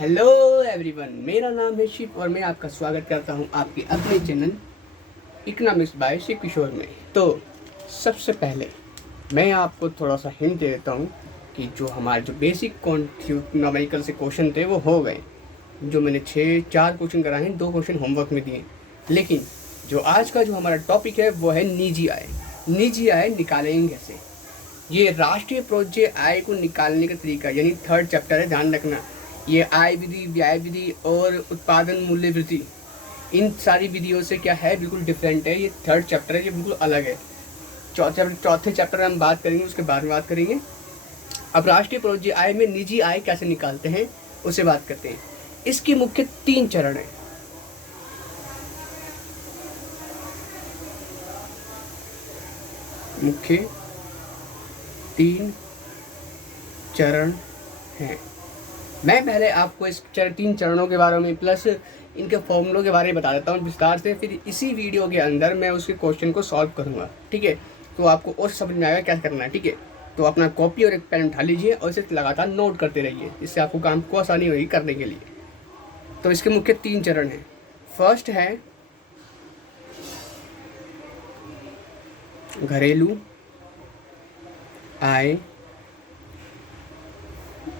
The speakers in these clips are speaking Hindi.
हेलो एवरीवन, मेरा नाम है शिव और मैं आपका स्वागत करता हूं आपके अपने चैनल इकोनॉमिक्स बाय शिव किशोर में। तो सबसे पहले मैं आपको थोड़ा सा हिंट दे देता हूं कि जो हमारे जो बेसिक इकोनॉमिकल से क्वेश्चन थे वो हो गए। जो मैंने 4 क्वेश्चन कराए हैं, 2 क्वेश्चन होमवर्क में दिए। लेकिन जो आज का जो हमारा टॉपिक है वो है निजी आय। निजी आय निकालेंगे कैसे, ये राष्ट्रीय प्रोजेक्ट आय को निकालने का तरीका यानी थर्ड चैप्टर है, ध्यान रखना। ये आय विधि, व्यय विधि और उत्पादन मूल्य वृद्धि, इन सारी विधियों से क्या है, बिल्कुल डिफरेंट है। ये थर्ड चैप्टर है, ये बिल्कुल अलग है। चौथे चैप्टर में हम बात करेंगे, उसके बाद में बात करेंगे। अब राष्ट्रीय प्रोजेक्ट आय में निजी आय कैसे निकालते हैं उससे बात करते हैं। इसके मुख्य 3 चरण हैं। मुख्य 3 चरण हैं। मैं पहले आपको इस 3 चरणों के बारे में प्लस इनके फॉर्मूलों के बारे में बता देता हूँ विस्तार से। फिर इसी वीडियो के अंदर मैं उसके क्वेश्चन को सॉल्व करूँगा, ठीक है। तो आपको और समझ में आएगा क्या करना है, ठीक है। तो अपना कॉपी और एक पेन उठा लीजिए और इसे लगातार नोट करते रहिए, इससे आपको काम को आसानी होगी करने के लिए। तो इसके मुख्य 3 चरण हैं। फर्स्ट है घरेलू आय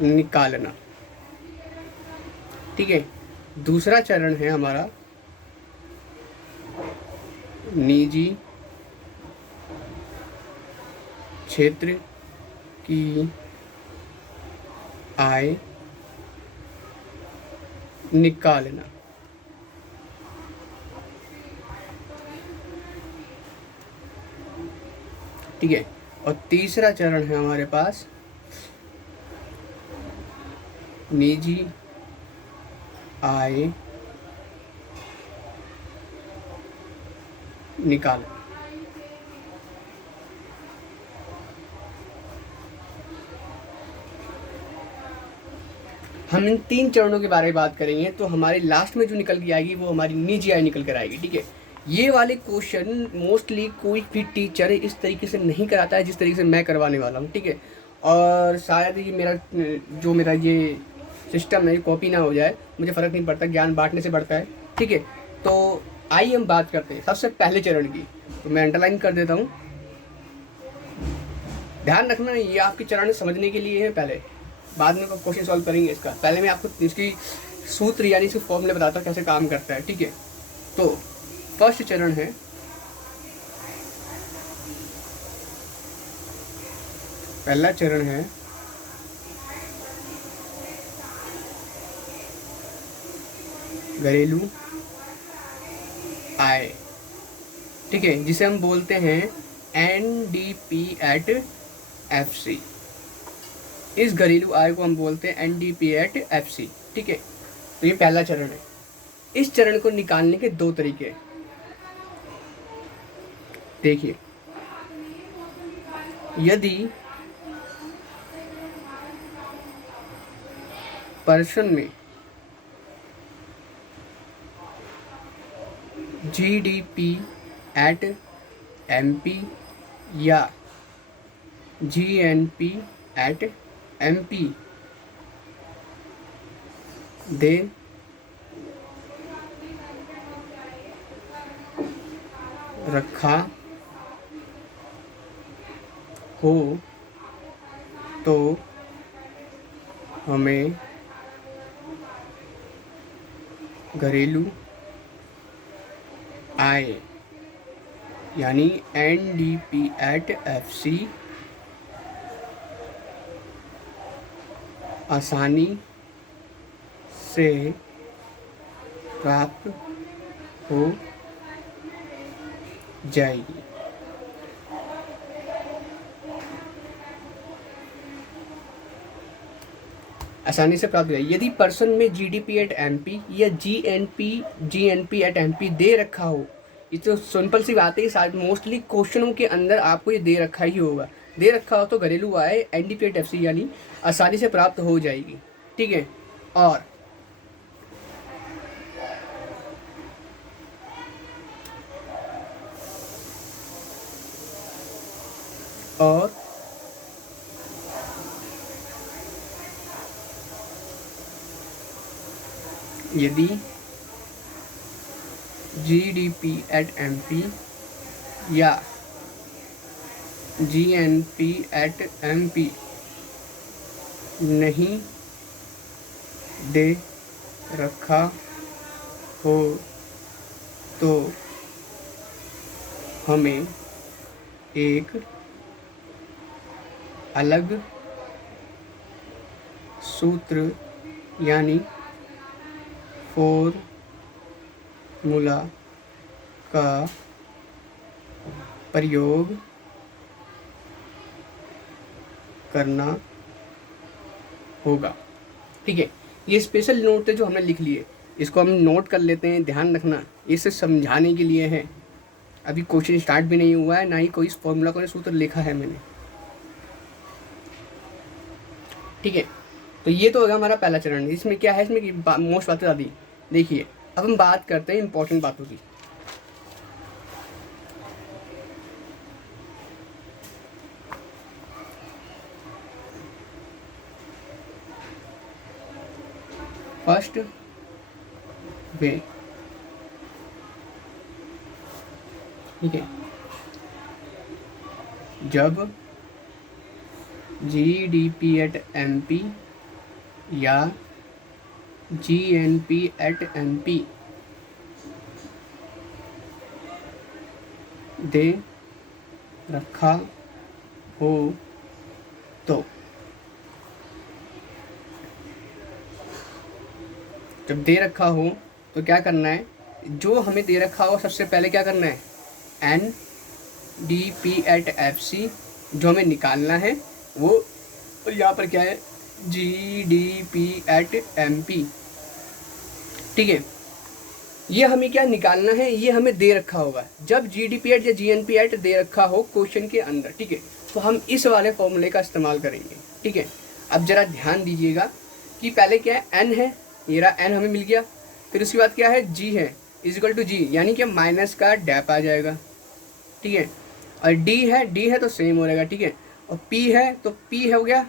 निकालना, ठीक है। दूसरा चरण है हमारा निजी क्षेत्र की आय निकालना, ठीक है। और तीसरा चरण है हमारे पास निजी आय निकालना। हम इन 3 चरणों के बारे में बात करेंगे, तो हमारे लास्ट में जो निकल के आएगी वो हमारी निजी आय निकल कर आएगी, ठीक है। ये वाले क्वेश्चन मोस्टली कोई भी टीचर इस तरीके से नहीं कराता है जिस तरीके से मैं करवाने वाला हूँ, ठीक है। और शायद ये मेरा ये सिस्टम है, कॉपी ना हो जाए, मुझे फ़र्क नहीं पड़ता, ज्ञान बांटने से बढ़ता है, ठीक है। तो आइए हम बात करते हैं सबसे पहले चरण की। तो मैं अंडरलाइन कर देता हूँ, ध्यान रखना ये आपके चरण समझने के लिए है। पहले बाद में क्वेश्चन सॉल्व करेंगे इसका, पहले मैं आपको इसकी सूत्र यानी इसके फॉर्मूले बताता हूँ कैसे काम करता है, ठीक है। तो फर्स्ट चरण है पहला चरण है घरेलू आय, ठीक है, जिसे हम बोलते हैं NDP@FC। इस घरेलू आय को हम बोलते हैं NDP@FC, ठीक है। तो ये पहला चरण है। इस चरण को निकालने के 2 तरीके हैं। देखिए, यदि पर्सन में GDP@MP या GNP@MP दे रखा हो तो हमें घरेलू आय यानी NDP@FC आसानी से प्राप्त हो जाएगी। आसानी से प्राप्त हो जाएगी यदि पर्सन में GDP@MP या GNP@MP दे रखा हो। ये तो सिंपल सी बात है, शायद मोस्टली क्वेश्चनों के अंदर आपको ये दे रखा ही होगा। दे रखा हो तो घरेलू आय NDP@FC यानी आसानी से प्राप्त हो जाएगी, ठीक है। और यदि GDP at MP या GNP at MP नहीं दे रखा हो तो हमें एक अलग सूत्र यानी फॉर्मूला का प्रयोग करना होगा। ठीक है, ये स्पेशल नोट है जो हमने लिख लिए, इसको हम नोट कर लेते हैं, ध्यान रखना, ये सिर्फ समझाने के लिए है। अभी क्वेश्चन स्टार्ट भी नहीं हुआ है, ना ही कोई इस फॉर्मूला को सूत्र लिखा है मैंने। ठीक है, तो ये तो होगा हमारा पहला चरण। इसमें क्या है, इसमें मोस्ट बातें ज़्यादा। देखिए अब हम बात करते हैं इंपॉर्टेंट बातों की। फर्स्ट वे, ठीक है, जब GDP एट MP या GNP एट MP दे रखा हो तो, जब दे रखा हो तो क्या करना है, जो हमें दे रखा हो सबसे पहले क्या करना है, NDP एट FC जो हमें निकालना है वो, और यहाँ पर क्या है GDP एट MP। ठीक है, ये हमें क्या निकालना है, ये हमें दे रखा होगा जब GDP एट या GNP एट दे रखा हो क्वेश्चन के अंदर। ठीक है, तो हम इस वाले फॉर्मूले का इस्तेमाल करेंगे। ठीक है, अब जरा ध्यान दीजिएगा कि पहले क्या है, n है, ये रहा n हमें मिल गया, फिर उसके बाद क्या है g है, इजिकल टू g, यानी कि माइनस का डैप आ जाएगा। ठीक है, और d है तो सेम हो रहेगा। ठीक है, और p है तो p हो गया,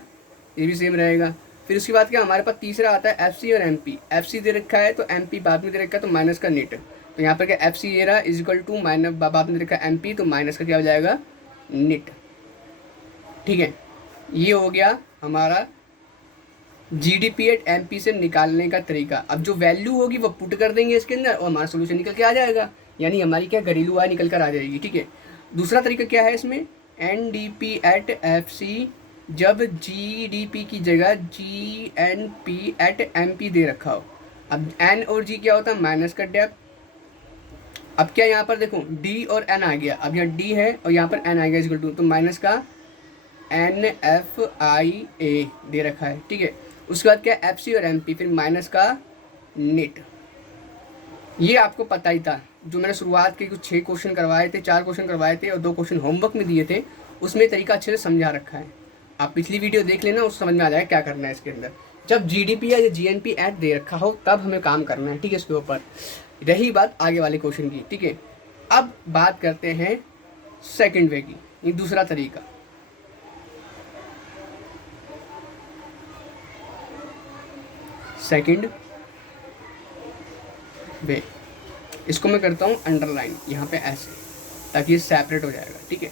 ये भी सेम रहेगा। फिर उसके बाद क्या हमारे पास तीसरा आता है FC और MP। FC दे रखा है तो MP बाद में दे रखा है तो माइनस का नेट, तो यहाँ पर क्या FC ये रहा इजिकल टू माइनस बाद में दे रखा है MP, तो माइनस का क्या हो जाएगा नेट। ठीक है, ये हो गया हमारा GDP एट MP से निकालने का तरीका। अब जो वैल्यू होगी वो पुट कर देंगे इसके अंदर और हमारा सोल्यूशन निकल के आ जाएगा, यानी हमारी क्या घरेलू आय निकल कर आ जाएगी। ठीक है, दूसरा तरीका क्या है इसमें, NDP एट FC जब GDP की जगह GNP एट MP दे रखा हो। अब N और G क्या होता है, माइनस का डेप। अब क्या यहाँ पर देखो D और N आ गया, अब यहाँ D है और यहाँ पर N आ गया इक्वल टू, तो माइनस का NFIA दे रखा है। ठीक है, उसके बाद क्या FC और MP, फिर माइनस का नेट। ये आपको पता ही था, जो मैंने शुरुआत के कुछ 6 क्वेश्चन करवाए थे, 4 क्वेश्चन करवाए थे और 2 क्वेश्चन होमवर्क में दिए थे, उसमें तरीका अच्छे से समझा रखा है। आप पिछली वीडियो देख लेना, उस समझ में आ जाएगा क्या करना है इसके अंदर। जब GDP या GNP एट दे रखा हो तब हमें काम करना है। ठीक है, इसके ऊपर रही बात आगे वाले क्वेश्चन की। ठीक है, अब बात करते हैं सेकेंड वे की, ये दूसरा तरीका। सेकेंड वे, इसको मैं करता हूँ अंडरलाइन यहाँ पे ऐसे, ताकि ये सेपरेट हो जाएगा। ठीक है,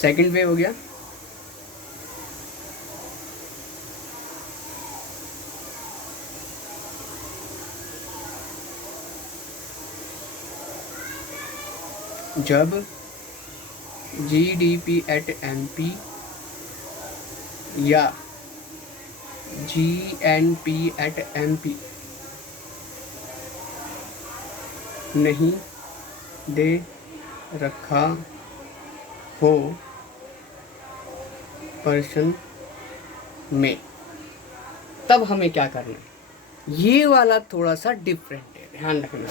सेकेंड वे हो गया, जब GDP एट MP या GNP एट MP नहीं दे रखा हो प्रश्न में, तब हमें क्या करना है। ये वाला थोड़ा सा डिफरेंट है, ध्यान रखना,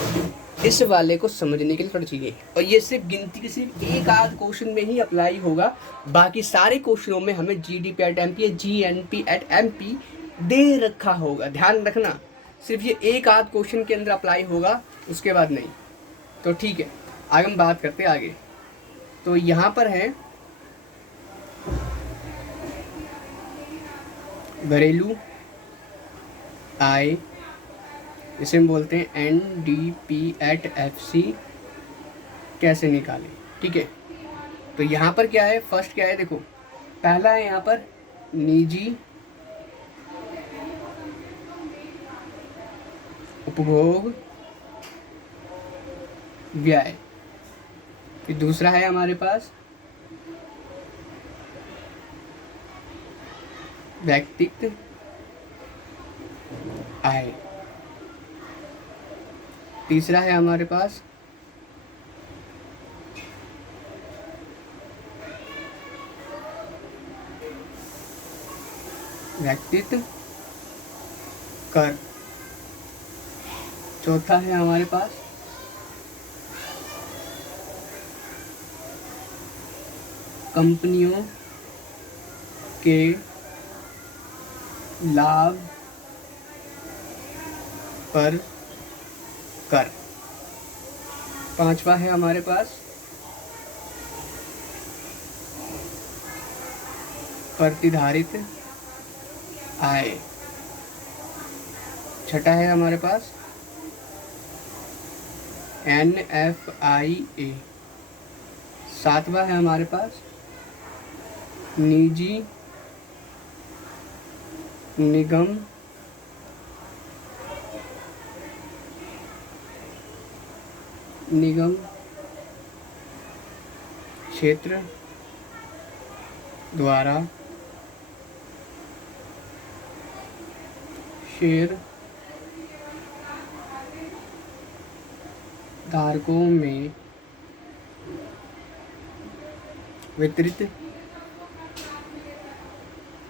इस वाले को समझने के लिए थोड़ी चाहिए, और ये सिर्फ गिनती के सिर्फ एक आध क्वेश्चन में ही अप्लाई होगा, बाकी सारे क्वेश्चनों में हमें GDP एट MP या GNP एट MP दे रखा होगा। ध्यान रखना, सिर्फ ये एक आध क्वेश्चन के अंदर अप्लाई होगा, उसके बाद नहीं। तो ठीक है, आगे हम बात करते हैं आगे। तो यहाँ पर है घरेलू आय इसे हम बोलते हैं NDP@FC कैसे निकालें। ठीक है, तो यहाँ पर क्या है, फर्स्ट क्या है देखो, पहला है यहाँ पर निजी उपभोग व्यय, फिर दूसरा है हमारे पास व्यक्तिगत आय, तीसरा है हमारे पास व्यक्तिगत कर, चौथा है हमारे पास कंपनियों के लाभ पर कर, पांचवा है हमारे पास प्रतिधारित आय, छठा है हमारे पास NFIA, सातवां है हमारे पास निजी निगम क्षेत्र द्वारा शेयर धारकों में वितरित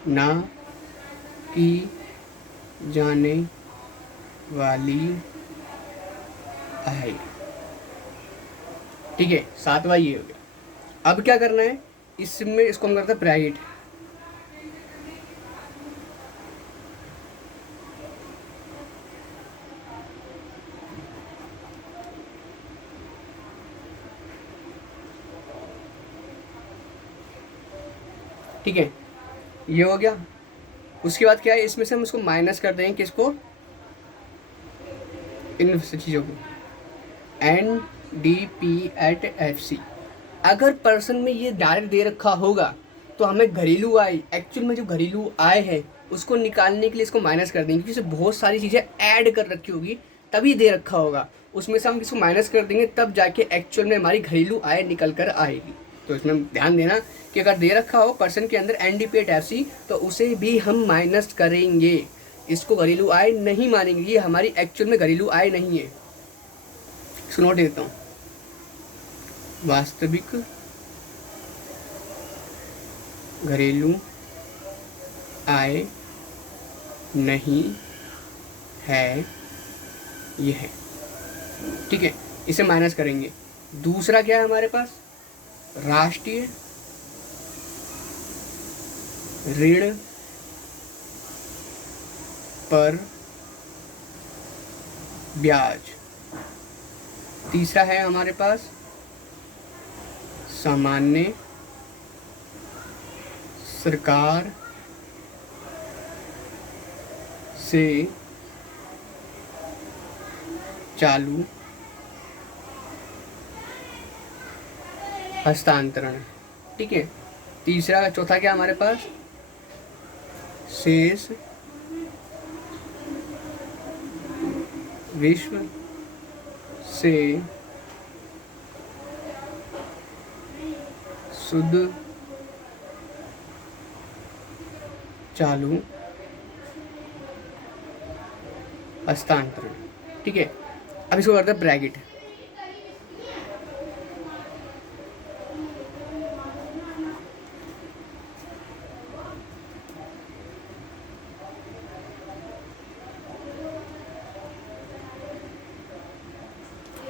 ना की जाने वाली है। ठीक है, सातवां ये हो गया। अब क्या करना है, इसमें इसको हम करते हैं प्राइवेट। ठीक है, ये हो गया। उसके बाद क्या है, इसमें से हम इसको माइनस कर देंगे, किसको, इन चीज़ों को, NDP@FC। अगर पर्सन में ये डायरेक्ट दे रखा होगा तो हमें घरेलू आय, एक्चुअल में जो घरेलू आय है उसको निकालने के लिए इसको माइनस कर देंगे, क्योंकि बहुत सारी चीज़ें ऐड कर रखी होगी तभी दे रखा होगा, उसमें से हम इसको माइनस कर देंगे, तब जाके एक्चुअल में हमारी घरेलू आय निकल कर आएगी। तो इसमें ध्यान देना कि अगर दे रखा हो पर्सन के अंदर NDP@FC तो उसे भी हम माइनस करेंगे, इसको घरेलू आय नहीं मानेंगे, ये हमारी एक्चुअल में घरेलू आय नहीं है। इसको नोट देता हूँ, वास्तविक घरेलू आय नहीं है ये है। ठीक है, इसे माइनस करेंगे। दूसरा क्या है हमारे पास, राष्ट्रीय ऋण पर ब्याज, तीसरा है हमारे पास सामान्य सरकार से चालू हस्तांतरण। ठीक है, तीसरा चौथा क्या हमारे पास, शेष विश्व से शुद्ध चालू हस्तांतरण। ठीक है, अब इसको करते हैं ब्रैकेट।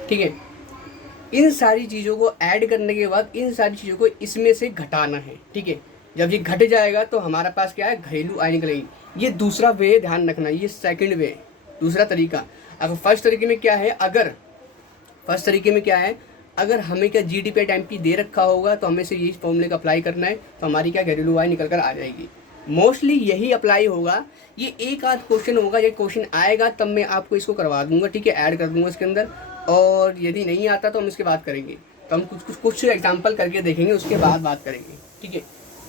ठीक है, इन सारी चीज़ों को ऐड करने के बाद इन सारी चीज़ों को इसमें से घटाना है। ठीक है, जब ये घट जाएगा तो हमारे पास क्या है, घरेलू आय निकलेगी। ये दूसरा वे ध्यान रखना, ये सेकंड वे, दूसरा तरीका। अगर फर्स्ट तरीके में क्या है, अगर हमें क्या GDP/MP दे रखा होगा तो हमें से ये फॉर्मूले का अप्लाई करना है, तो हमारी क्या घरेलू आय निकल कर आ जाएगी। मोस्टली यही अप्लाई होगा। ये एक आध क्वेश्चन होगा, ये क्वेश्चन आएगा तब मैं आपको इसको करवा दूंगा, ठीक है, ऐड कर दूंगा इसके अंदर। और यदि नहीं आता तो हम इसके बाद करेंगे, तो हम कुछ एग्जाम्पल करके देखेंगे, उसके बाद बात करेंगे, ठीक है।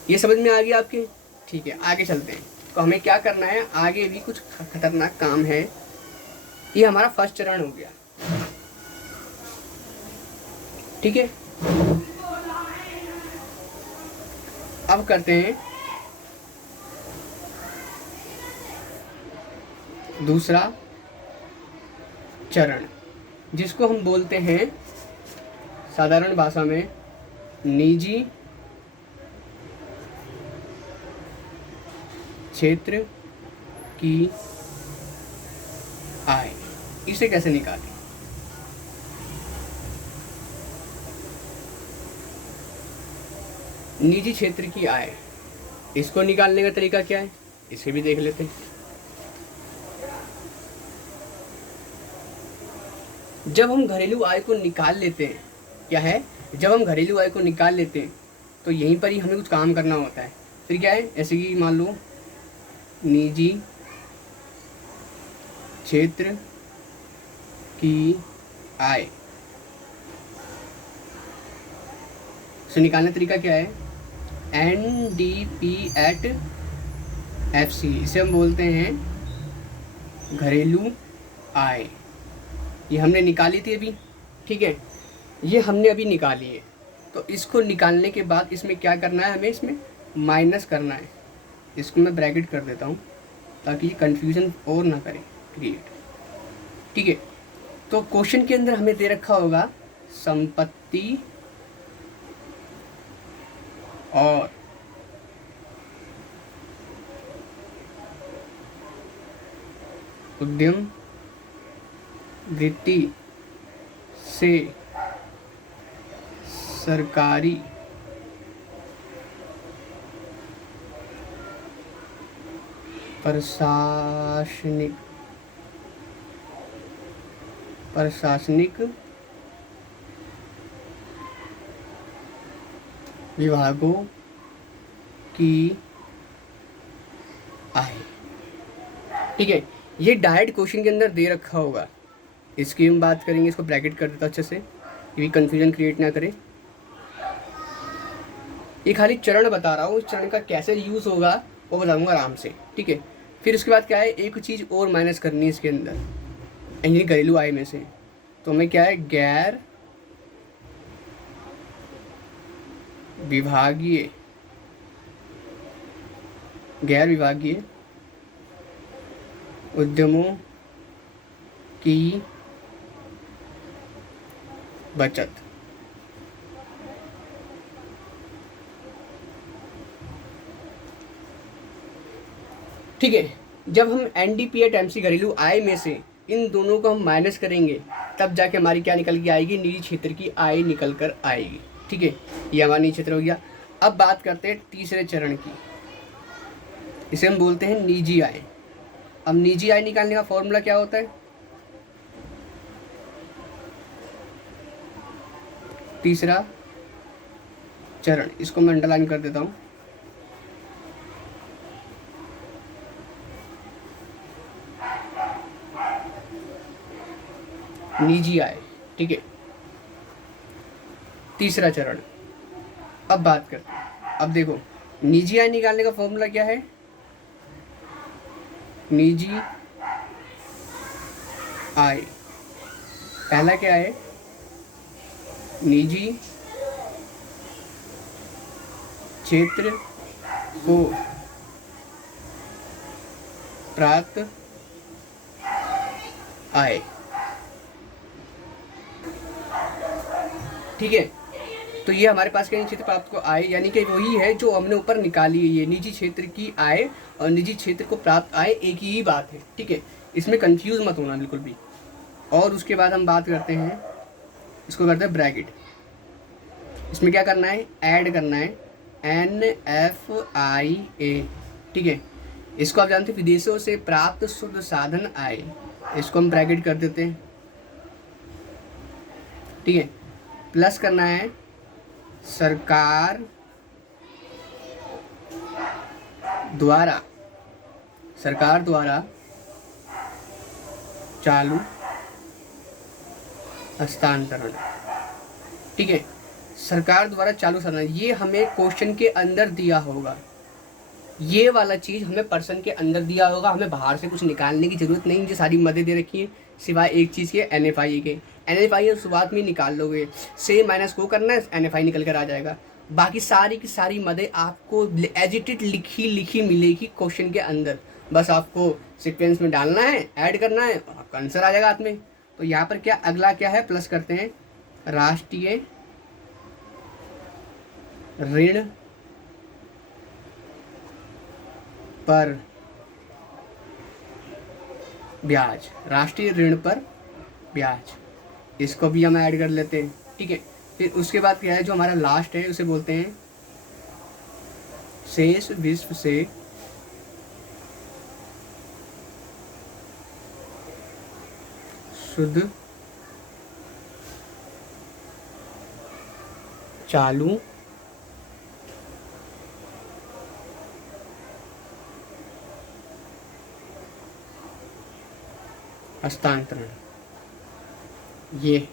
ये समझ में आ गया आपके? ठीक है, आगे चलते हैं। तो हमें क्या करना है, आगे भी कुछ खतरनाक काम है। ये हमारा फर्स्ट चरण हो गया, ठीक है। अब करते हैं दूसरा चरण, जिसको हम बोलते हैं साधारण भाषा में निजी क्षेत्र की आय। इसे कैसे निकालें? निजी क्षेत्र की आय, इसको निकालने का तरीका क्या है, इसे भी देख लेते हैं। जब हम घरेलू आय को निकाल लेते हैं, क्या है, जब हम घरेलू आय को निकाल लेते हैं तो यहीं पर ही हमें कुछ काम करना होता है। फिर क्या है, ऐसे कि मान लो निजी क्षेत्र की आय, तो निकालने का तरीका क्या है, NDP@FC, इसे हम बोलते हैं घरेलू आय। ये हमने निकाली थी अभी, ठीक है, ये हमने अभी निकाली है। तो इसको निकालने के बाद इसमें क्या करना है, हमें इसमें माइनस करना है। इसको मैं ब्रैकेट कर देता हूँ ताकि कंफ्यूजन और ना करे क्रिएट, ठीक है। तो क्वेश्चन के अंदर हमें दे रखा होगा संपत्ति और उद्यम वृत्ति से सरकारी प्रशासनिक विभागों की आय, ठीक है। ये डायरेक्ट क्वेश्चन के अंदर दे रखा होगा, इसकी हम बात करेंगे। इसको ब्रैकेट कर देता अच्छे से, ये भी कन्फ्यूजन क्रिएट ना करे। ये खाली चरण बता रहा हूँ, इस चरण का कैसे यूज़ होगा वो बताऊँगा आराम से, ठीक है। फिर उसके बाद क्या है, एक चीज़ और माइनस करनी है इसके अंदर, यानी घरेलू आय में से। तो हमें क्या है, गैर विभागीय उद्यमों की बचत, ठीक है। जब हम NDP@MC घरेलू आय में से इन दोनों को हम माइनस करेंगे तब जाके हमारी क्या निकल के आएगी, निजी क्षेत्र की आय निकल कर आएगी, ठीक है। ये हमारा निजी क्षेत्र हो गया। अब बात करते हैं तीसरे चरण की, इसे हम बोलते हैं निजी आय। अब निजी आय निकालने का फॉर्मूला क्या होता है, तीसरा चरण, इसको मैं अंडरलाइन कर देता हूं, निजी आय, ठीक है, तीसरा चरण। अब बात करते हैं, अब देखो निजी आय निकालने का फॉर्मूला क्या है, निजी आय पहला क्या है, निजी क्षेत्र को प्राप्त आय, ठीक है। तो ये हमारे पास क्या, क्षेत्र प्राप्त को आय, यानी कि वही है जो हमने ऊपर निकाली है, ये निजी क्षेत्र की आय और निजी क्षेत्र को प्राप्त आय एक ही बात है, ठीक है। इसमें कंफ्यूज मत होना बिल्कुल भी। और उसके बाद हम बात करते हैं, इसको करते हैं ब्रैकेट। इसमें क्या करना है, ऐड करना है NFIA, ठीक है। इसको आप जानते हैं विदेशों से प्राप्त शुद्ध साधन आय, इसको हम ब्रैकेट कर देते हैं, ठीक है। प्लस करना है सरकार द्वारा, सरकार द्वारा चालू हस्तांतरण, ठीक है, सरकार द्वारा चालू हस्तांतरण, ये हमें क्वेश्चन के अंदर दिया होगा, ये वाला चीज़ हमें पर्सन के अंदर दिया होगा, हमें बाहर से कुछ निकालने की ज़रूरत नहीं, जो सारी मदद दे रखी है सिवाय एक चीज़ के, NFI के। NFI शुरुआत में निकाल लोगे, से माइनस को करना है, NFI निकल कर आ जाएगा। बाकी सारी की सारी मदद आपको एज इट इज लिखी मिलेगी क्वेश्चन के अंदर, बस आपको सीक्वेंस में डालना है, ऐड करना है, आपका आंसर आ जाएगा हाथ में। तो यहाँ पर क्या अगला क्या है, प्लस करते हैं, राष्ट्रीय ऋण पर ब्याज, राष्ट्रीय ऋण पर ब्याज, इसको भी हम ऐड कर लेते हैं, ठीक है। फिर उसके बाद क्या है, जो हमारा लास्ट है उसे बोलते हैं शेष विश्व से शुद्ध चालू हस्तांतरण। ये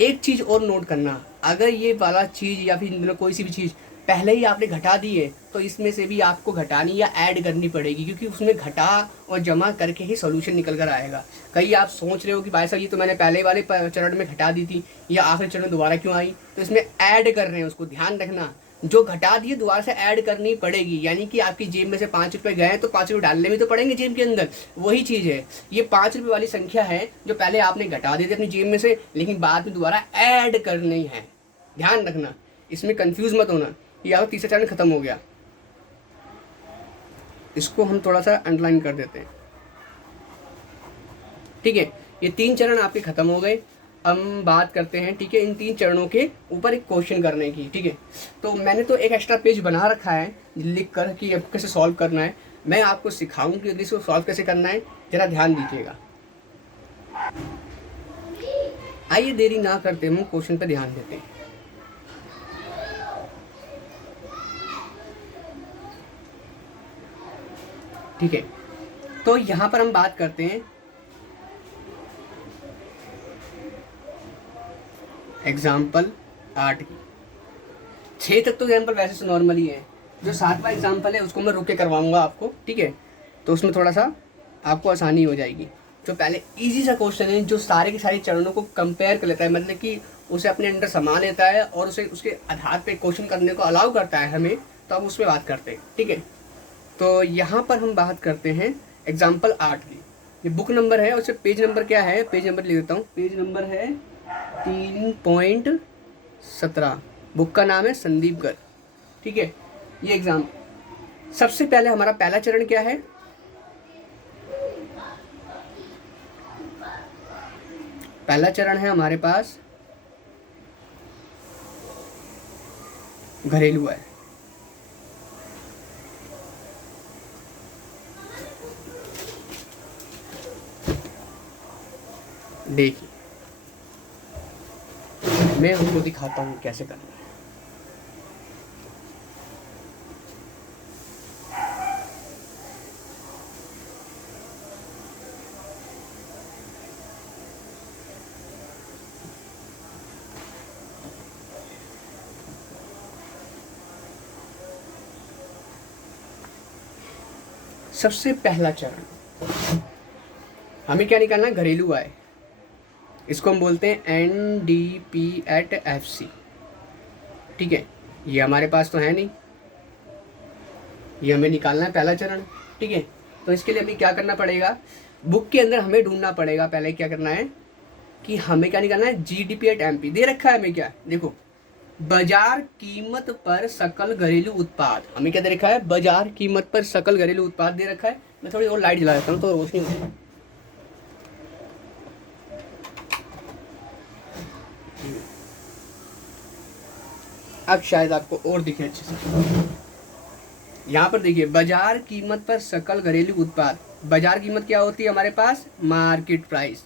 एक चीज़ और नोट करना, अगर ये वाला चीज़ या फिर मतलब कोई सी भी चीज़ पहले ही आपने घटा दी है तो इसमें से भी आपको घटानी या ऐड करनी पड़ेगी, क्योंकि उसमें घटा और जमा करके ही सॉल्यूशन निकल कर आएगा। कई आप सोच रहे हो कि भाई साहब ये तो मैंने पहले वाले चरण में घटा दी थी, या आखिरी चरण में दोबारा क्यों आई, तो इसमें ऐड कर रहे हैं, उसको ध्यान रखना, जो घटा दिए दोबारा से ऐड करनी पड़ेगी। यानी कि आपकी जेब में से 5 रुपये गए तो 5 रुपये डालने भी तो पड़ेंगे जेब के अंदर, वही चीज़ है। ये 5 रुपये वाली संख्या है जो पहले आपने घटा दी थी अपनी जेब में से, लेकिन बाद में दोबारा ऐड करनी है, ध्यान रखना, इसमें कंफ्यूज मत होना। यह तीसरा चरण खत्म हो गया, इसको हम थोड़ा सा अंडरलाइन कर देते हैं, ठीक है। ये 3 चरण आपके खत्म हो गए। हम बात करते हैं, ठीक है, इन 3 चरणों के ऊपर एक क्वेश्चन करने की, ठीक है। तो मैंने तो एक एक्स्ट्रा पेज बना रखा है लिख कर कि अब कैसे सॉल्व करना है, मैं आपको सिखाऊं कि इसको सॉल्व कैसे करना है, जरा ध्यान दीजिएगा। आइए देरी ना करते हम क्वेश्चन पर ध्यान देते हैं। ठीक है, तो यहाँ पर हम बात करते हैं एग्जाम्पल 8 की। 6 तक तो एग्जाम्पल वैसे से नॉर्मल ही है, जो 7वां एग्जाम्पल है उसको मैं रुक के करवाऊंगा आपको, ठीक है। तो उसमें थोड़ा सा आपको आसानी हो जाएगी। जो पहले इजी सा क्वेश्चन है, जो सारे के सारे चरणों को कंपेयर कर लेता है, मतलब कि उसे अपने अंदर समा लेता है और उसे उसके आधार पे क्वेश्चन करने को अलाउ करता है हमें, तो हम उसमें बात करते हैं, ठीक है। तो यहाँ पर हम बात करते हैं एग्जाम्पल 8 की। ये बुक नंबर है, उससे पेज नंबर क्या है, पेज नंबर लिख देता हूँ, पेज नंबर है 3.17। बुक का नाम है संदीप गर्ग, ठीक है। ये एग्जाम, सबसे पहले हमारा पहला चरण क्या है, पहला चरण है हमारे पास घरेलू आय। देखिए मैं उनको दिखाता हूँ कैसे करना है। सबसे पहला चरण हमें क्या निकालना है, घरेलू आय। इसको हम बोलते हैं NDP@FC, ठीक है। ये हमारे पास तो है नहीं, ये हमें निकालना है पहला चरण, ठीक है। तो इसके लिए हमें क्या करना पड़ेगा, बुक के अंदर हमें ढूंढना पड़ेगा। पहले क्या करना है कि हमें क्या निकालना है, GDP@MP दे रखा है हमें, क्या देखो, बाजार कीमत पर सकल घरेलू उत्पाद, हमें क्या दे रखा है, बाजार कीमत पर सकल घरेलू उत्पाद दे रखा है। मैं थोड़ी और लाइट जला देता हूँ तो रोशनी होगी। अब शायद आपको और दिखे अच्छे से। यहाँ पर देखिए, बाजार कीमत पर सकल घरेलू उत्पाद, बाजार कीमत क्या होती है हमारे पास, मार्केट प्राइस।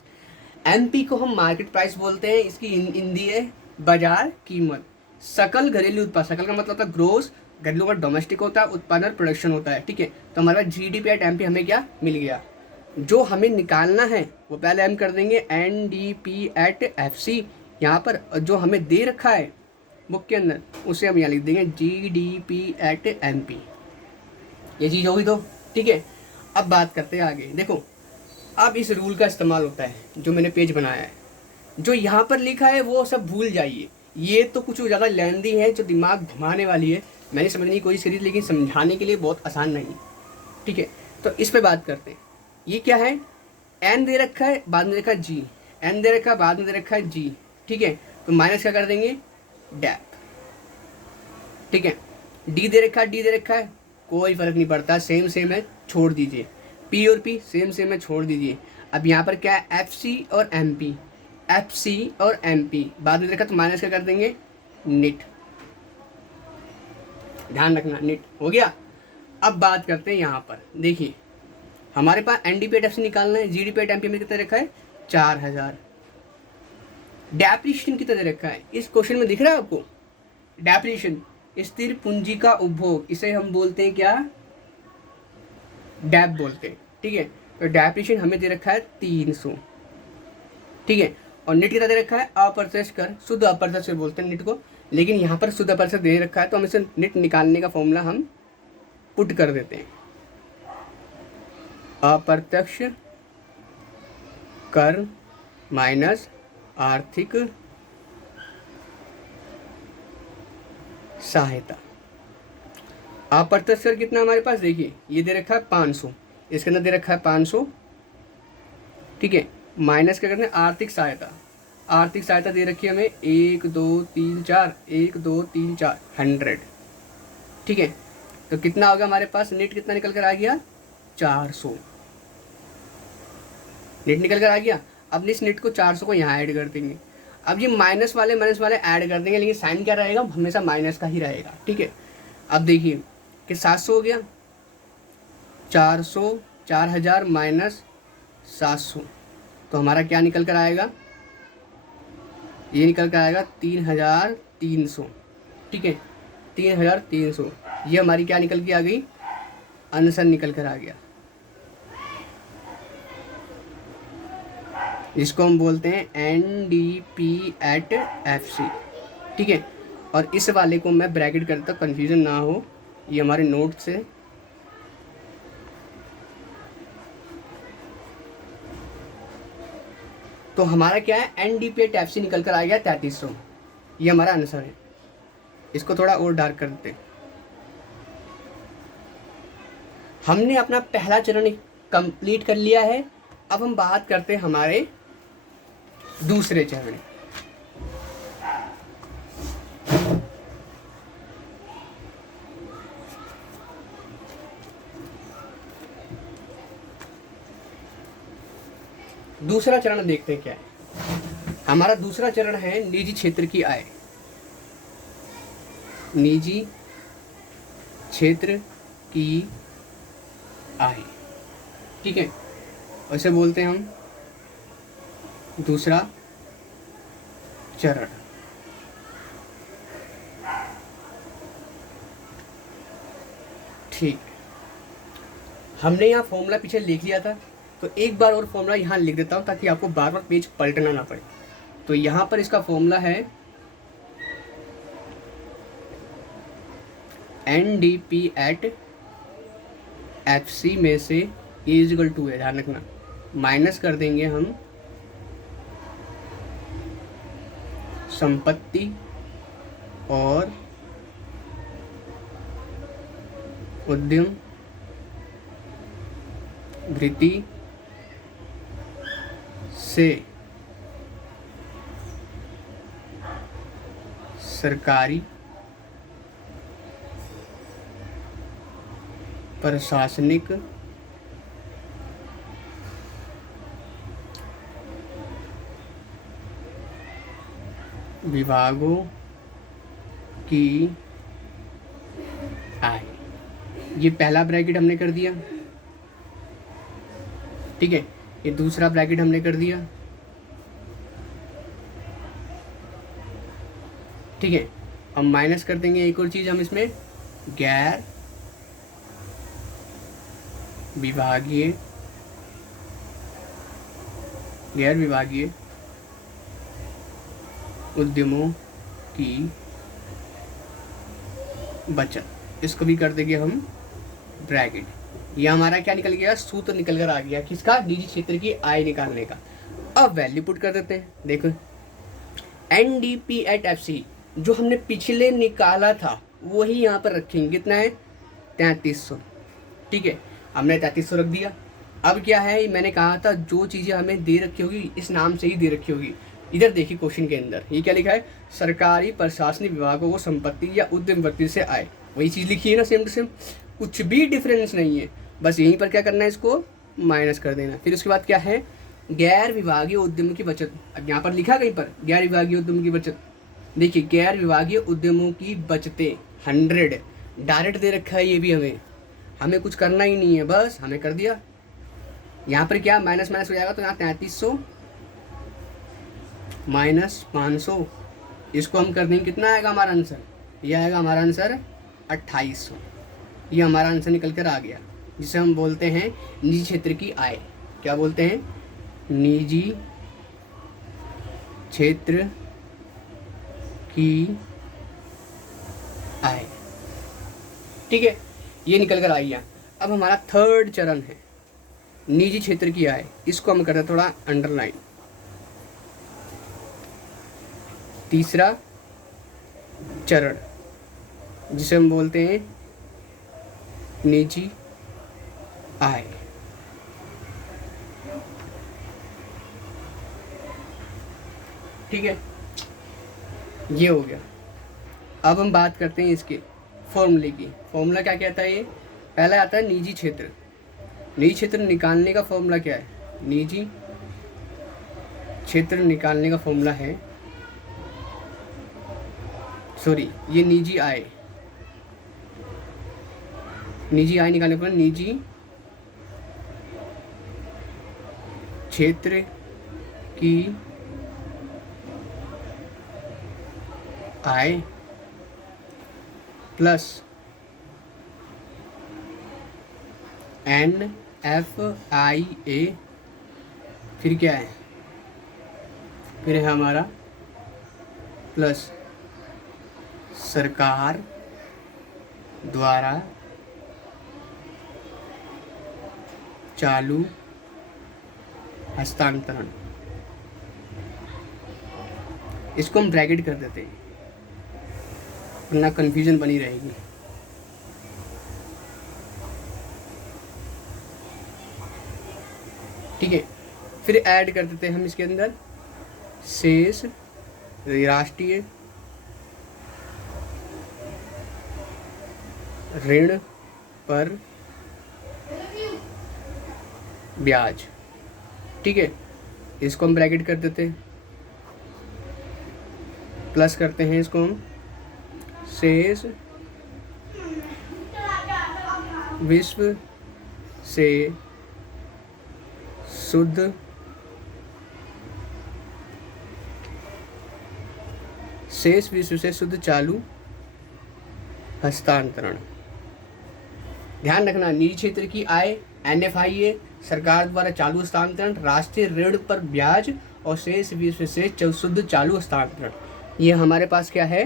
MP को हम मार्केट प्राइस बोलते हैं, इसकी हिंदी है बाजार कीमत। सकल घरेलू उत्पाद, सकल का मतलब होता है ग्रोस, घरेलू का डोमेस्टिक होता है, उत्पादन और प्रोडक्शन होता है, ठीक है। तो हमारे पास जीडीपी एट एमपी हमें क्या मिल गया। जो हमें निकालना है वो पहले हम कर देंगे एनडीपी एट एफसी यहाँ पर, जो हमें दे रखा है बुक के अंदर उसे हम यहाँ लिख देंगे जीडीपी एट एमपी। ये चीज़ होगी तो ठीक है। अब बात करते हैं आगे। देखो अब इस रूल का इस्तेमाल होता है जो मैंने पेज बनाया है। जो यहाँ पर लिखा है वो सब भूल जाइए, ये तो कुछ ज़्यादा लेंदी है जो दिमाग घुमाने वाली है, मैंने समझने की कोशिश करी लेकिन समझाने के लिए बहुत आसान नहीं, ठीक है। तो इस पर बात करते हैं। ये क्या है, एन दे रखा है, बाद में रखा है जी, एन दे रखा है, बाद में दे रखा है जी, ठीक है। तो माइनस क्या कर देंगे, डैप, ठीक है। डी दे रखा है, डी दे रखा है, कोई फर्क नहीं पड़ता, सेम सेम है, छोड़ दीजिए। पी और पी सेम सेम है, छोड़ दीजिए। अब यहाँ पर क्या है, एफ सी और एम पी, एफ सी और एम पी, बाद में रखा तो माइनस क्या कर देंगे, निट, ध्यान रखना निट हो गया। अब बात करते हैं यहाँ पर, देखिए हमारे पास एनडीपी एट एफ सी निकालना है, जीडीपी एट एमपी में कितना रखा है 4000, डेप्रिसिएशन कितना दे रखा है इस क्वेश्चन में दिख रहा है आपको, डेप्रिसिएशन स्थिर पूंजी का उपभोग, इसे हम बोलते हैं क्या, डैप बोलते हैं, ठीक है। तो डेप्रिसिएशन हमें दे रखा है 300, ठीक है। और निट कितना दे रखा है, अप्रत्यक्ष कर, शुद्ध अप्रत्यक्ष बोलते हैं निट को, लेकिन यहाँ पर शुद्ध अप्रत्यक्ष दे रखा है तो हम इसे निट निकालने का फॉर्मूला हम पुट कर देते हैं, अप्रत्यक्ष कर माइनस आर्थिक सहायता। अप्रत्यक्ष कर कितना हमारे पास, देखिए ये दे रखा है 500, इसके अंदर दे रखा है 500, ठीक है। माइनस क्या करते हैं, आर्थिक सहायता, आर्थिक सहायता दे रखी है हमें 1 2 3 4, 1 2 3 4 100, ठीक है। तो कितना होगा हमारे पास, नेट कितना निकल कर आ गया 400, नेट निकल कर आ गया। अब इस नेट को 400 को यहाँ ऐड कर देंगे। अब ये माइनस वाले ऐड कर देंगे, लेकिन साइन क्या रहेगा, हमेशा माइनस का ही रहेगा, ठीक है। अब देखिए कि 700 हो गया, 400 4000 माइनस 700, तो हमारा क्या निकल कर आएगा, ये निकल कर आएगा 3300, ठीक है। 3300 ये हमारी क्या निकल के आ गई, आंसर निकल कर आ गया, जिसको हम बोलते हैं एनडीपी एट एफसी, ठीक है। और इस वाले को मैं ब्रैकेट करता, कंफ्यूजन ना हो, ये हमारे नोट से, तो हमारा क्या है, एनडीपी एट एफसी निकल कर आ गया 3300, ये हमारा आंसर है। इसको थोड़ा और डार्क कर देते। हमने अपना पहला चरण कंप्लीट कर लिया है। अब हम बात करते हैं हमारे दूसरे चरण। दूसरा चरण देखते हैं क्या है। हमारा दूसरा चरण है निजी क्षेत्र की आय, निजी क्षेत्र की आय, ठीक है। वैसे बोलते हैं हम दूसरा चरण। ठीक, हमने यहाँ फॉर्मूला पीछे लिख लिया था, तो एक बार और फॉर्मूला यहाँ लिख देता हूँ ताकि आपको बार बार पेज पलटना ना पड़े। तो यहाँ पर इसका फॉर्मूला है एनडीपी एट एफसी में से ए इजिकल टू है, ध्यान रखना, माइनस कर देंगे हम संपत्ति और उद्यम वृत्ति से सरकारी प्रशासनिक विभागों की आय। ये पहला ब्रैकेट हमने कर दिया, ठीक है। ये दूसरा ब्रैकेट हमने कर दिया, ठीक है। अब माइनस कर देंगे एक और चीज़ हम इसमें, गैर विभागीय उद्यमों की बचत, इसको भी कर देंगे हम ब्रैकेट। ये हमारा क्या निकल गया, सूत्र निकल कर आ गया किसका, निजी क्षेत्र की आय निकालने का। अब वैल्यू पुट कर देते हैं। देखो NDP@FC जो हमने पिछले निकाला था वही यहाँ पर रखेंगे। कितना है, 3300। ठीक है, हमने 3300 रख दिया। अब क्या है, मैंने कहा था जो चीज़ें हमें दे रखी होगी इस नाम से ही दे रखी होगी। इधर देखिए क्वेश्चन के अंदर ये क्या लिखा है, सरकारी प्रशासनिक विभागों को संपत्ति या उद्यम वृत्ति से आय, वही चीज़ लिखी है ना, सेम टू सेम, कुछ भी डिफरेंस नहीं है। बस यहीं पर क्या करना है, इसको माइनस कर देना। फिर उसके बाद क्या है, गैर विभागीय उद्यमों की बचत। अब यहाँ पर लिखा कहीं पर गैर विभागीय उद्यमों की बचत, देखिए गैर विभागीय उद्यमों की बचतें 100 डायरेक्ट दे रखा है। ये भी हमें कुछ करना ही नहीं है, बस हमें कर दिया। यहाँ पर क्या माइनस माइनस हो जाएगा, तो यहाँ 3300 माइनस 500, इसको हम कर देंगे, कितना आएगा हमारा आंसर, ये आएगा हमारा आंसर 2800। ये हमारा आंसर निकल कर आ गया, जिसे हम बोलते हैं निजी क्षेत्र की आय। क्या बोलते हैं, निजी क्षेत्र की आय। ठीक है, ये निकल कर आ गया। अब हमारा थर्ड चरण है निजी क्षेत्र की आय, इसको हम करते हैं थोड़ा अंडरलाइन। तीसरा चरण जिसे हम बोलते हैं निजी आय। ठीक है, ये हो गया। अब हम बात करते हैं इसके फॉर्मूले की। फॉर्मूला क्या कहता है, ये पहला आता है निजी क्षेत्र। निजी क्षेत्र निकालने का फॉर्मूला क्या है, निजी क्षेत्र निकालने का फॉर्मूला है, सॉरी ये निजी आय, निजी आय निकालने पर निजी क्षेत्र की आय प्लस NFIA, फिर क्या है, फिर है हमारा प्लस सरकार द्वारा चालू हस्तांतरण। इसको हम ब्रैकेट कर देते हैं वरना कन्फ्यूजन बनी रहेगी। ठीक है, फिर ऐड कर देते हैं हम इसके अंदर शेष राष्ट्रीय ऋण पर ब्याज। ठीक है, इसको हम ब्रैकेट कर देते हैं, प्लस करते हैं इसको हम शेष विश्व से शुद्ध शेष विश्व से शुद्ध चालू हस्तांतरण। ध्यान रखना, निजी क्षेत्र की आय, NFIA, सरकार द्वारा चालू हस्तांतरण, राष्ट्रीय ऋण पर ब्याज और शेष विश्व से शुद्ध चालू हस्तांतरण। ये हमारे पास क्या है,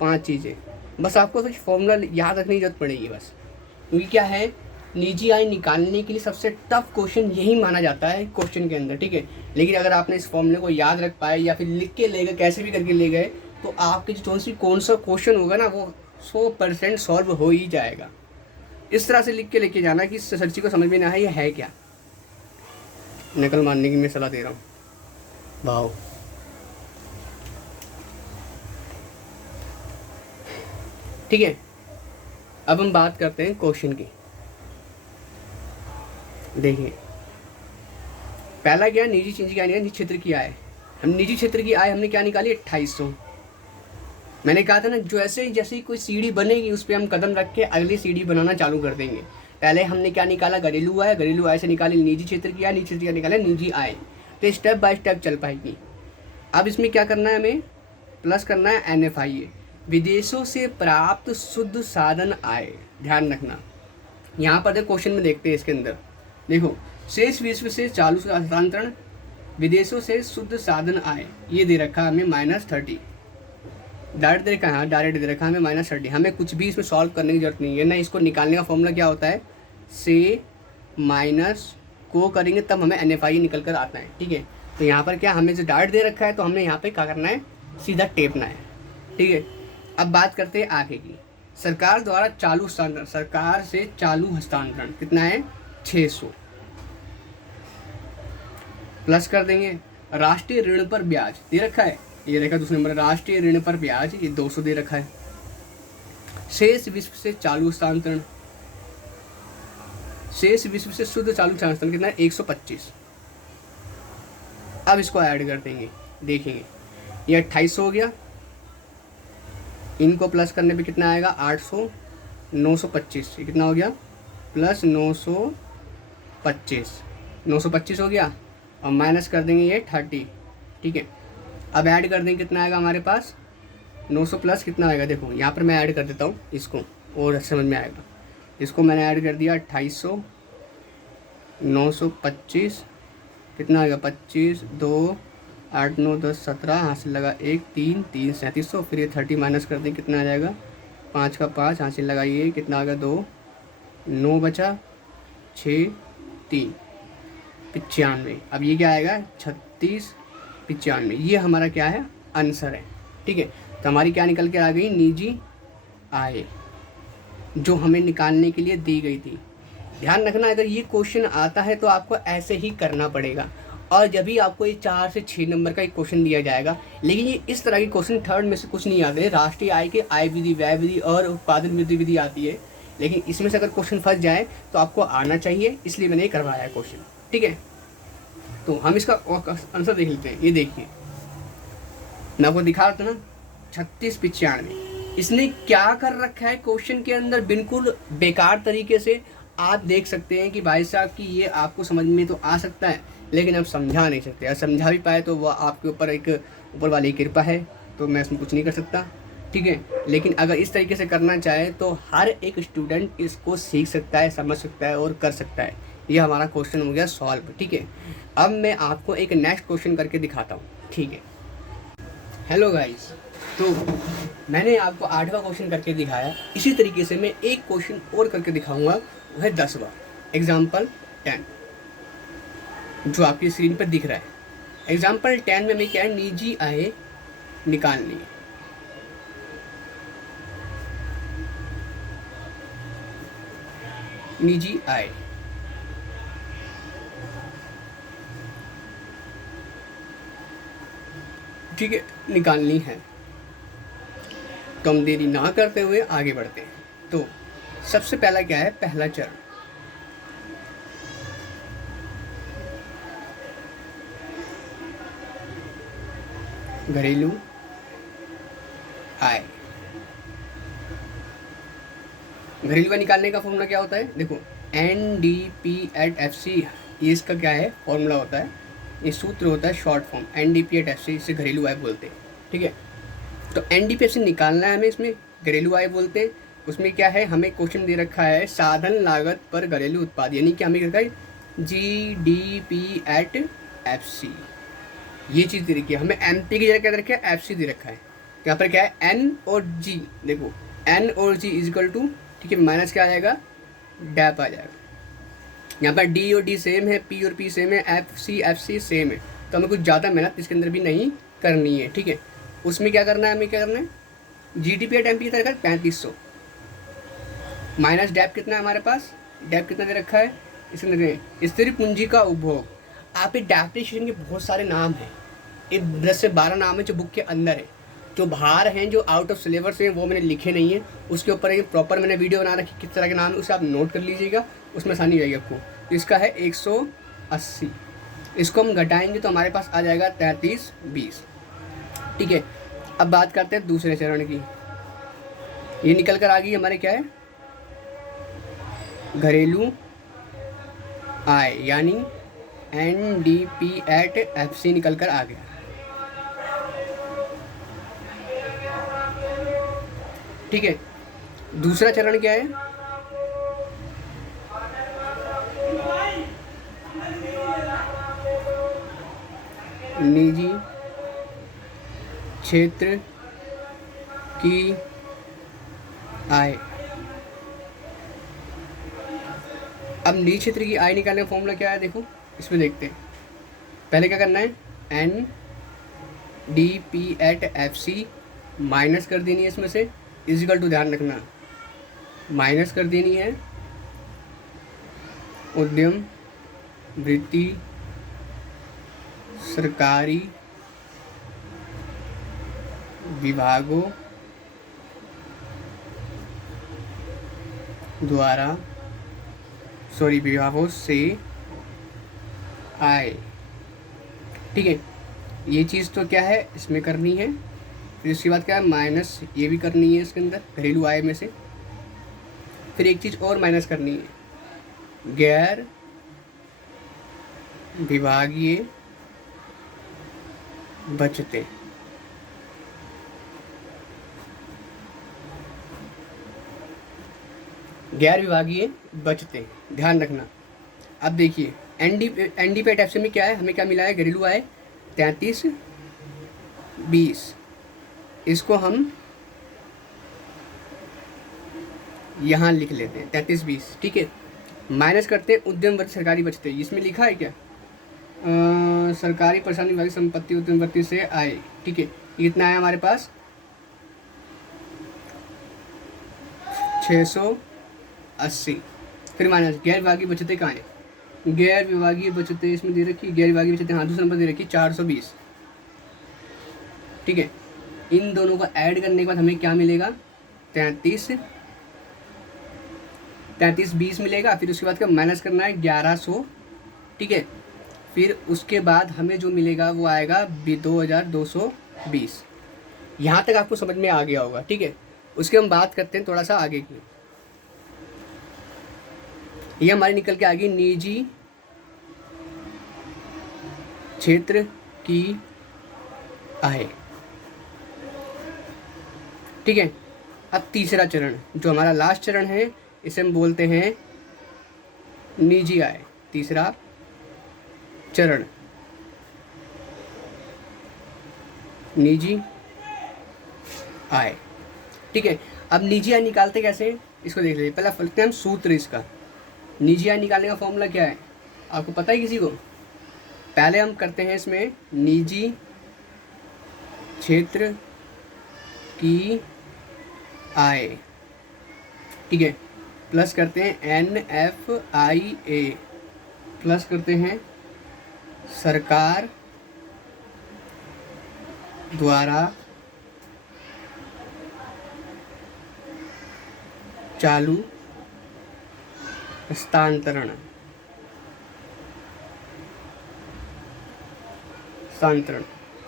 5 चीज़ें। बस आपको कुछ फॉर्मूला याद रखने की जरूरत पड़ेगी बस, क्योंकि क्या है, निजी आय निकालने के लिए सबसे टफ क्वेश्चन यही माना जाता है क्वेश्चन के अंदर। ठीक है, लेकिन अगर आपने इस फॉर्मूले को याद रख पाए या फिर लिख के ले गए, कैसे भी करके ले गए, तो आपके जो कौन सा क्वेश्चन होगा ना वो 100% सॉल्व हो ही जाएगा। इस तरह से लिख के लेके जाना कि सर को समझ में ना आए ये है क्या, नकल मारने की मैं सलाह दे रहा हूँ। वाओ, ठीक है, अब हम बात करते हैं क्वेश्चन की। देखिए पहला क्या, निजी चीज क्या निजी क्षेत्र की आय। हम निजी क्षेत्र की आय हमने क्या निकाली, 2800। मैंने कहा था ना, जैसे ही कोई सीढ़ी बनेगी उस पर हम कदम रख के अगली सीढ़ी बनाना चालू कर देंगे। पहले हमने क्या निकाला, घरेलू आय, घरेलू आय से निकाली निजी क्षेत्र की आय, निजी क्षेत्र की निकाला निजी आय। तो स्टेप बाय स्टेप चल पाएगी। अब इसमें क्या करना है, हमें प्लस करना है NFIA। विदेशों से प्राप्त शुद्ध साधन आय। ध्यान रखना, यहाँ पर देखो क्वेश्चन में देखते हैं इसके अंदर, देखो शेष विश्व से चालू हस्तांतरण, विदेशों से शुद्ध साधन आय, ये दे रखा हमें -30, डायरेक्ट दे रखा है, डायरेक्ट दे रखा है हमें -30। हमें कुछ भी इसमें सॉल्व करने की जरूरत नहीं है ना, इसको निकालने का फॉर्मूला क्या होता है, से माइनस को करेंगे तब हमें NFI निकल कर आता है। ठीक है, तो यहाँ पर क्या हमें जो डायरेक्ट दे रखा है तो हमने यहाँ पे क्या करना है, सीधा टेपना है। ठीक है, अब बात करते हैं आगे की। सरकार द्वारा चालू हस्तांतरण, सरकार से चालू हस्तांतरण कितना है, 600 प्लस कर देंगे। राष्ट्रीय ऋण पर ब्याज दे रखा है, ये देखा दूसरे नंबर, राष्ट्रीय ऋण पर ब्याज ये 200 दे रखा है। शेष विश्व से चालू हस्तांतरण, शेष विश्व से शुद्ध चालू हस्तांतरण कितना है, 125। अब इसको ऐड कर देंगे, देखेंगे ये 2800 हो गया, इनको प्लस करने पे कितना आएगा, 800, 925, ये कितना हो गया, प्लस 925, 925 हो गया, और माइनस कर देंगे ये 30। ठीक है, अब ऐड कर देंगे कितना आएगा हमारे पास, 900 प्लस कितना आएगा, देखो यहाँ पर मैं ऐड कर देता हूँ इसको और समझ में आएगा। इसको मैंने ऐड कर दिया 2800, 925 कितना आएगा, 25, 2, 8, 9, 10, 17, यहाँ से लगा 1, 3, 3, 3700, फिर ये 30 माइनस कर दें कितना आ जाएगा, 5 का 5, यहाँ से लगाइए कितना आ गया, 2, 9 बचा, 6, 3, 95। अब ये क्या आएगा, 36, 95, ये हमारा क्या है, आंसर है। ठीक है, तो हमारी क्या निकल के आ गई, निजी आय, जो हमें निकालने के लिए दी गई थी। ध्यान रखना, अगर ये क्वेश्चन आता है तो आपको ऐसे ही करना पड़ेगा, और जब भी आपको ये 4 से 6 नंबर का एक क्वेश्चन दिया जाएगा, लेकिन ये इस तरह के क्वेश्चन थर्ड में से कुछ नहीं आते। राष्ट्रीय आय के आय विधि, व्यय विधि और उत्पादन विधि आती है, लेकिन इसमें से अगर क्वेश्चन फंस जाए तो आपको आना चाहिए, इसलिए मैंने ये करवाया है क्वेश्चन। ठीक है, तो हम इसका आंसर देख लेते हैं। ये देखिए, मैं आपको दिखा रहा था ना, 36, 95। इसने क्या कर रखा है क्वेश्चन के अंदर, बिल्कुल बेकार तरीके से आप देख सकते हैं कि भाई साहब कि ये आपको समझ में तो आ सकता है, लेकिन आप समझा नहीं सकते। अगर समझा भी पाए तो वह आपके ऊपर एक ऊपर वाली कृपा है, तो मैं इसमें कुछ नहीं कर सकता। ठीक है, लेकिन अगर इस तरीके से करना चाहे तो हर एक स्टूडेंट इसको सीख सकता है, समझ सकता है और कर सकता है। ये हमारा क्वेश्चन हो गया सॉल्व। ठीक है, अब मैं आपको एक नेक्स्ट क्वेश्चन करके दिखाता हूँ। ठीक है, हेलो गाइस, तो मैंने आपको 8वां क्वेश्चन करके दिखाया, इसी तरीके से मैं एक क्वेश्चन और करके दिखाऊंगा, वो है 10वां, एग्जाम्पल 10, जो आपकी स्क्रीन पर दिख रहा है। एग्जाम्पल 10 में हमें क्या है, निजी आय निकालनी है। निजी आय, ठीक है, निकालनी है, तो हम देरी ना करते हुए आगे बढ़ते हैं। तो सबसे पहला क्या है, पहला चरण, घरेलू आय। घरेलू आय निकालने का फॉर्मूला क्या होता है, देखो NDP@FC, ये इसका क्या है फॉर्मूला होता है, ये सूत्र होता है शॉर्ट फॉर्म, NDP@FC, इसे घरेलू आय बोलते हैं। ठीक है, तो NDP@FC निकालना है हमें, इसमें घरेलू आय बोलते हैं। उसमें क्या है, हमें क्वेश्चन दे रखा है साधन लागत पर घरेलू उत्पाद, यानी कि हमें क्या है, GDP@FC, ये चीज़ दे रखी है। हमें MP की जगह क्या दे रखा है, FC दे रखा है। यहाँ पर क्या है, N और G, देखो N और G इजिकल टू, ठीक है, माइनस क्या आ जाएगा, डैप आ जाएगा। यहाँ पर D और D सेम है, P और P सेम है, FC सेम है, तो हमें कुछ ज़्यादा मेहनत इसके अंदर भी नहीं करनी है। ठीक है, उसमें क्या करना है, हमें क्या करना है, GDP@MP की तरह 3500 माइनस डैप कितना है हमारे पास, डैप कितना दे रखा है, इसमें स्थिर पूंजी का उपभोग। आप ये डेप्रिसिएशन के बहुत सारे नाम हैं, ये 10 से 12 नाम है जो बुक के अंदर है, जो बाहर हैं, जो आउट ऑफ सिलेबस हैं, वो मैंने लिखे नहीं है। उसके ऊपर एक प्रॉपर मैंने वीडियो बना रखी किस तरह के नाम है, उसे आप नोट कर लीजिएगा, उसमें आसानी होगी आपको। तो इसका है 180, इसको हम घटाएंगे तो हमारे पास आ जाएगा 3320। ठीक है, अब बात करते हैं दूसरे चरण की। ये निकल कर आ गई हमारे क्या है, घरेलू आय, यानी NDP@FC निकल कर आ गया। ठीक है। दूसरा चरण क्या है? निजी क्षेत्र की आय। अब निजी क्षेत्र की आय निकालने का फॉर्मूला क्या है, देखो इसमें देखते हैं। पहले क्या करना है, N D P at F C minus कर देनी है इसमें से, इजिकल टू, ध्यान रखना माइनस कर देनी है उद्यम वृत्ति सरकारी विभागों द्वारा विभागों से आय। ठीक है, ये चीज़ तो क्या है इसमें करनी है। फिर उसके बाद क्या है, माइनस ये भी करनी है इसके अंदर घरेलू आय में से। फिर एक चीज़ और माइनस करनी है, गैर विभागीय बचतें। गैर विभागीय बचतें, ध्यान रखना। अब देखिए एनडी पे टैक्स में क्या है, हमें क्या मिला है, घरेलू आय 3320। इसको हम यहाँ लिख लेते हैं 3320। ठीक है, माइनस करते हैं उद्यम वर्ग सरकारी बचतें। इसमें लिखा है क्या, सरकारी प्रशासन विभाग संपत्ति उद्यम वृत्ति से आए। ठीक है, कितना है हमारे पास 680। फिर माइनस गैर विभागीय बचतें कहाँ है, गैर विभागीय बचतें इसमें दे रखी, गैर विभागीय बचतें हाँ दूसरा नंबर दे रखी 420। ठीक है, इन दोनों को ऐड करने के बाद हमें क्या मिलेगा, 3320 मिलेगा। फिर उसके बाद क्या माइनस करना है 1100। ठीक है, फिर उसके बाद हमें जो मिलेगा वो आएगा 2220। यहाँ तक आपको समझ में आ गया होगा। ठीक है, उसके हम बात करते हैं थोड़ा सा आगे की। ये हमारी निकल के आ गई निजी क्षेत्र की आय। ठीक है, अब तीसरा चरण जो हमारा लास्ट चरण है, इसे हम बोलते हैं निजी आय। तीसरा चरण निजी आय। ठीक है, अब निजी आय निकालते कैसे, इसको देख लीजिए। पहला लिखते हैं हम सूत्र इसका। निजी आय निकालने का फॉर्मूला क्या है, आपको पता है किसी को? पहले हम करते हैं इसमें निजी क्षेत्र की आय। ठीक है, प्लस करते हैं NFIA, प्लस करते हैं सरकार द्वारा चालू हस्तांतरण,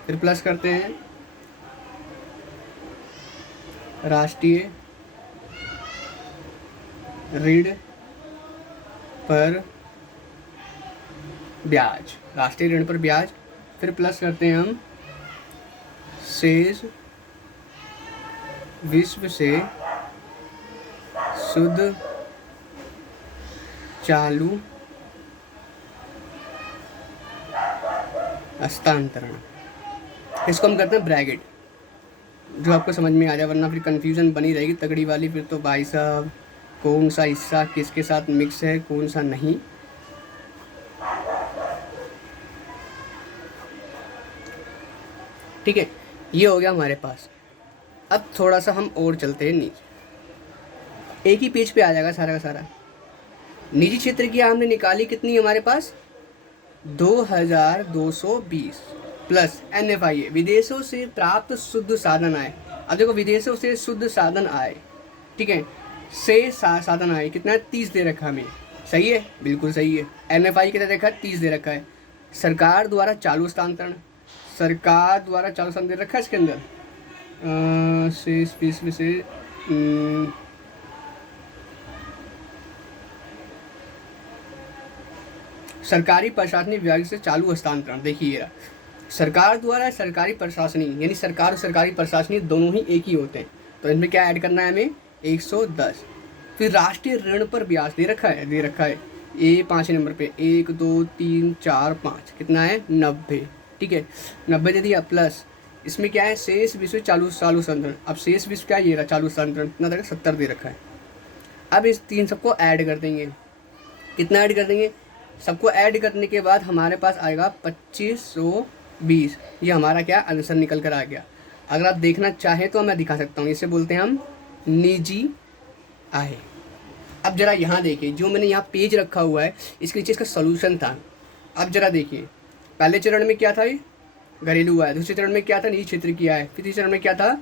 फिर प्लस करते हैं राष्ट्रीय ऋण पर ब्याज, राष्ट्रीय ऋण पर ब्याज। फिर प्लस करते हैं हम शेष विश्व से शुद्ध चालू हस्तांतरण। इसको हम करते हैं ब्रैकेट, जो आपको समझ में आ जाए, वरना फिर कंफ्यूजन बनी रहेगी तगड़ी वाली। फिर तो भाई साहब कौन सा हिस्सा किसके साथ मिक्स है, कौन सा नहीं। ठीक है, ये हो गया हमारे पास। अब थोड़ा सा हम और चलते हैं नीचे, एक ही पेज पे आ जाएगा सारा का सारा। निजी क्षेत्र की हमने निकाली कितनी हमारे पास, 2220 प्लस NFIA विदेशों से प्राप्त शुद्ध साधन आय। अब देखो विदेशों से शुद्ध साधन आय, ठीक है, से साधन आय कितना है, 30 दे रखा हमें। सही है, बिल्कुल सही है। NFI कितना देखा है, 30 दे रखा है। सरकार द्वारा चालू हस्तांतरण, सरकार द्वारा चालू हस्तांतरण दे रखा है इसके अंदर, शेष विश्व से सरकारी प्रशासनिक विभाग से चालू हस्तांतरण। देखिए सरकार द्वारा सरकारी प्रशासनिक, यानी सरकार और सरकारी प्रशासनिक दोनों ही एक ही होते हैं। तो इनमें क्या ऐड करना है हमें, 110। फिर राष्ट्रीय ऋण पर ब्याज दे रखा है ये 5 नंबर पे 1 2 3 4 5 कितना है 90। ठीक है, 90 दे दिया प्लस इसमें क्या है शेष विषय चालू संतरण। अब शेष विषय क्या ये रहा चालू संतरण कितना दे 70 दे रखा है। अब इस तीन सबको ऐड कर देंगे, कितना ऐड कर देंगे, सबको ऐड करने के बाद हमारे पास आएगा 2520। ये हमारा क्या आंसर निकल कर आ गया। अगर आप देखना चाहें तो मैं दिखा सकता हूँ, इसे बोलते हैं हम निजी आय। अब जरा यहाँ देखिए, जो मैंने यहाँ पेज रखा हुआ है इसके नीचे इसका सोल्यूशन था। अब जरा देखिए, पहले चरण में क्या था, ये घरेलू आय, दूसरे चरण में क्या था, निजी क्षेत्र की आय, फिर तीसरे चरण में क्या था,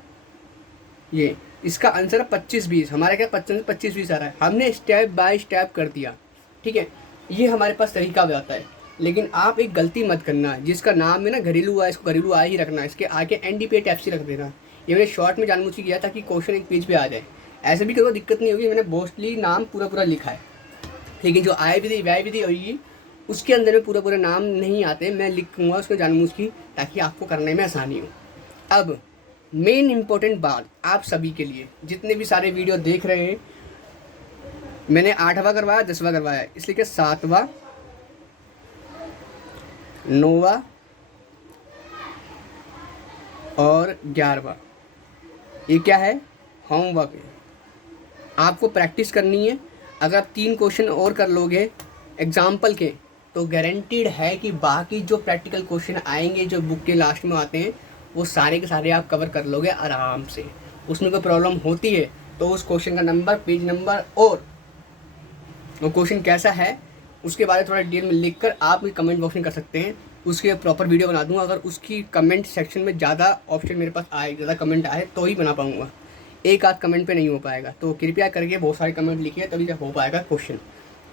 ये इसका आंसर 2520। हमारा क्या 2520 आ रहा है, हमने स्टेप बाय स्टेप कर दिया। ठीक है, ये हमारे पास तरीका बताता है। लेकिन आप एक गलती मत करना, जिसका नाम है ना घरेलू आय, इसको घरेलू आय ही रखना, इसके आगे NDPA टैप से रख देना। ये मैंने शॉर्ट में जानबूझ के किया ताकि क्वेश्चन एक पेज पे आ जाए। ऐसे भी कोई दिक्कत नहीं होगी, मैंने मोस्टली नाम पूरा लिखा है, लेकिन जो आय विधि व्यय विधि होगी उसके अंदर में पूरे नाम नहीं आते, मैं लिखूँगा उसको जानबूझ की ताकि आपको करने में आसानी हो। अब मेन इम्पोर्टेंट बात आप सभी के लिए, जितने भी सारे वीडियो देख रहे हैं, मैंने 8वां करवाया 10वां करवाया, इसलिए कि 7वां 9वां और 11वां ये क्या है होमवर्क है, आपको प्रैक्टिस करनी है। अगर आप 3 क्वेश्चन और कर लोगे एग्जाम्पल के तो गारंटीड है कि बाकी जो प्रैक्टिकल क्वेश्चन आएंगे जो बुक के लास्ट में आते हैं वो सारे के सारे आप कवर कर लोगे आराम से। उसमें कोई प्रॉब्लम होती है तो उस क्वेश्चन का नंबर, पेज नंबर और वो क्वेश्चन कैसा है उसके बारे में थोड़ा डिटेल में लिखकर आप मुझे कमेंट बॉक्स में कर सकते हैं, उसके प्रॉपर वीडियो बना दूंगा। अगर उसकी कमेंट सेक्शन में ज़्यादा ऑप्शन मेरे पास आए, ज़्यादा कमेंट आए तो ही बना पाऊँगा, एक आध कमेंट पे नहीं हो पाएगा। तो कृपया करके बहुत सारे कमेंट लिखिए, तभी जब हो पाएगा क्वेश्चन,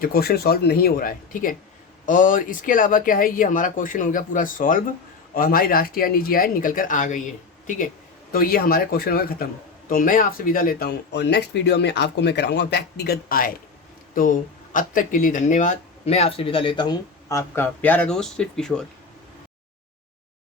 जो क्वेश्चन सॉल्व नहीं हो रहा है। ठीक है, और इसके अलावा क्या है, ये हमारा क्वेश्चन हो गया पूरा सॉल्व और हमारी राष्ट्रीय आय निजी आय निकल कर आ गई है। ठीक है, तो ये हमारे क्वेश्चन हो गए ख़त्म। तो मैं आपसे विदा लेता हूँ और नेक्स्ट वीडियो में आपको मैं कराऊँगा व्यक्तिगत आय। तो अब तक के लिए धन्यवाद, मैं आपसे विदा लेता हूँ, आपका प्यारा दोस्त शिव किशोर।